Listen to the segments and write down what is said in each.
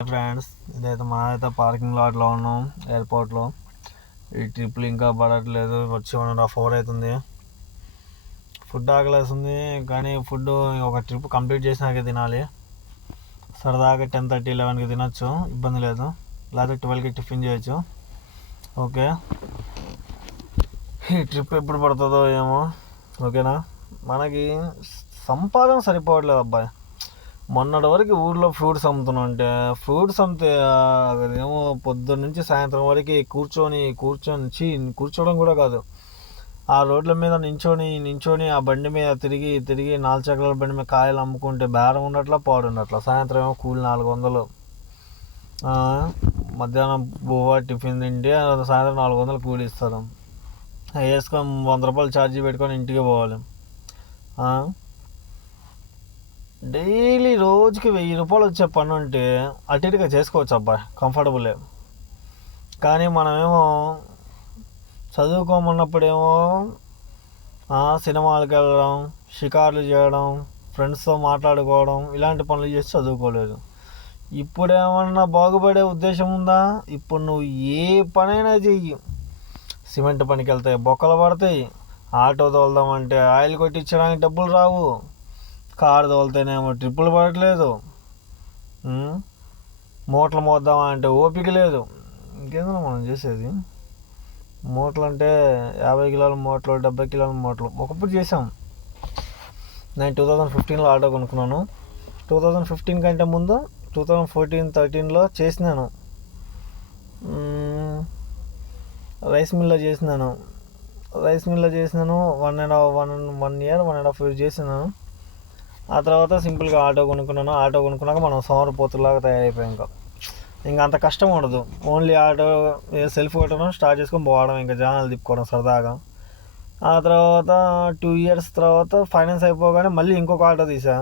Friends, ఇదైతే మనమైతే parking లాట్లో ఉన్నాం ఎయిర్పోర్ట్లో. ఈ ట్రిప్లు ఇంకా పడట్లేదు, వచ్చి 1.5 hours అవుతుంది. ఫుడ్ ఆకలేస్తుంది, కానీ ఫుడ్ ఒక ట్రిప్ కంప్లీట్ చేసినాకే తినాలి. సరదాగా 10:30, 11కి తినొచ్చు, ఇబ్బంది లేదు. లేకపోతే 12కి టిఫిన్ చేయొచ్చు. ఓకే, ఈ ట్రిప్ ఎప్పుడు పడుతుందో ఏమో. ఓకేనా, మనకి సంపాదన సరిపోవట్లేదు అబ్బాయి. మొన్నటి వరకు ఊర్లో ఫ్రూట్స్ అమ్ముతున్నాం, అంటే ఫ్రూట్స్ అమ్మితే అదేమో పొద్దున్న నుంచి సాయంత్రం వరకు కూర్చోవడం కూడా కాదు, ఆ రోడ్ల మీద నించొని ఆ బండి మీద తిరిగి 4 చక్రాల బండి మీద కాయలు అమ్ముకుంటే బేరం ఉండట్లా, పాడు ఉండట్లా. సాయంత్రం ఏమో కూలి 400, మధ్యాహ్నం బువ్వ టిఫిన్ తింటే సాయంత్రం 400 కూలి ఇస్తారు. వేసుకొని 100 రూపాయలు ఛార్జీ పెట్టుకొని ఇంటికి పోవాలి. డైలీ రోజుకి 1000 రూపాయలు వచ్చే పని ఉంటే అటు ఇటుగా చేసుకోవచ్చు అబ్బాయి, కంఫర్టబులే. కానీ మనమేమో చదువుకోమన్నప్పుడేమో సినిమాలకు వెళ్ళడం, షికార్లు చేయడం, ఫ్రెండ్స్తో మాట్లాడుకోవడం, ఇలాంటి పనులు చేసి చదువుకోలేదు. ఇప్పుడేమన్నా బాగుపడే ఉద్దేశం ఉందా? ఇప్పుడు నువ్వు ఏ పనైనా చెయ్యి, సిమెంట్ పనికి వెళ్తాయి, బొక్కలు పడతాయి. ఆటో తోలుదామంటే ఆయిల్ కొట్టించడానికి డబ్బులు రావు, కారు తోలితేనేమో ట్రిప్పులు పడట్లేదు, మూటలు మోద్దామా అంటే ఓపిక లేదు. ఇంకేందో మనం చేసేది. మూటలు అంటే 50 కిలోల మూటలు, 70 కిలోల మూటలు ఒకప్పుడు చేసాం. నేను 2015లో ఆటో కొనుక్కున్నాను. 2015 కంటే ముందు 2014-13లో చేసినాను. రైస్ మిల్లో చేసినాను. 1.5 year చేసినాను. ఆ తర్వాత సింపుల్గా ఆటో కొనుక్కున్నాక మనం సోమరిపోతులాగా తయారైపోయాం. ఇంకా అంత కష్టం ఉండదు. ఓన్లీ ఆటో సెల్ఫ్ కొట్టడం, స్టార్ట్ చేసుకొని పోవడం, ఇంకా జనాలు తిప్పుకోవడం సరదాగా. ఆ తర్వాత 2 years తర్వాత ఫైనాన్స్ అయిపోగానే మళ్ళీ ఇంకొక ఆటో తీసా,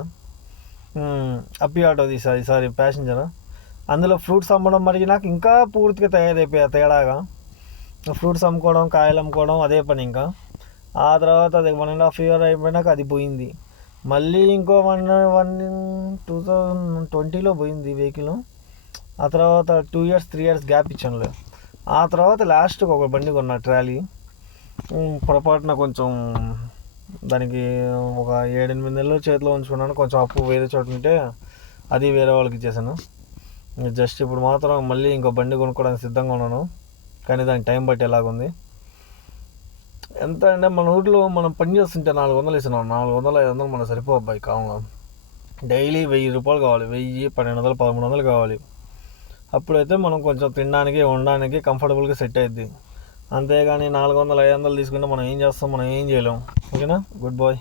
అప్పి ఆటో తీసా, ఈసారి ప్యాసింజర్. అందులో ఫ్రూట్స్ అమ్మడం మరి నాకు ఇంకా పూర్తిగా తయారైపోయా తేడాగా. ఫ్రూట్స్ అమ్ముకోవడం, కాయలు అమ్ముకోవడం అదే పని. ఇంకా ఆ తర్వాత అది 1.5 year అయిపోయినాక అది పోయింది. మళ్ళీ ఇంకో 2020లో పోయింది వెహికల్. ఆ తర్వాత 2 years 3 years గ్యాప్ ఇచ్చానులే. ఆ తర్వాత లాస్ట్కి ఒక బండి కొన్నా, ట్రాలీ. పొరపాటున కొంచెం దానికి ఒక 7-8 నెలలు చేతిలో ఉంచుకున్నాను. కొంచెం అప్పు వేరే చోట ఉంటే అది వేరే వాళ్ళకి ఇచ్చేసాను. జస్ట్ ఇప్పుడు మాత్రం మళ్ళీ ఇంకో బండి కొనుక్కోవడానికి సిద్ధంగా ఉన్నాను, కానీ దానికి టైం బట్టి ఎలాగుంది. ఎంత అంటే మన ఊర్లో మనం పని చేస్తుంటే 400 ఇస్తున్నాం, 400-500 మనకు సరిపోబ్బాయి. కావున డైలీ 1000 రూపాయలు కావాలి, 1000, 1200, 1300 కావాలి. అప్పుడైతే మనం కొంచెం తినడానికి, ఉండడానికి కంఫర్టబుల్గా సెట్ అవుద్ది. అంతేగాని 400-500 తీసుకుంటే మనం ఏం చేస్తాం, మనం ఏం చేయలేం. ఓకేనా, గుడ్ బాయ్.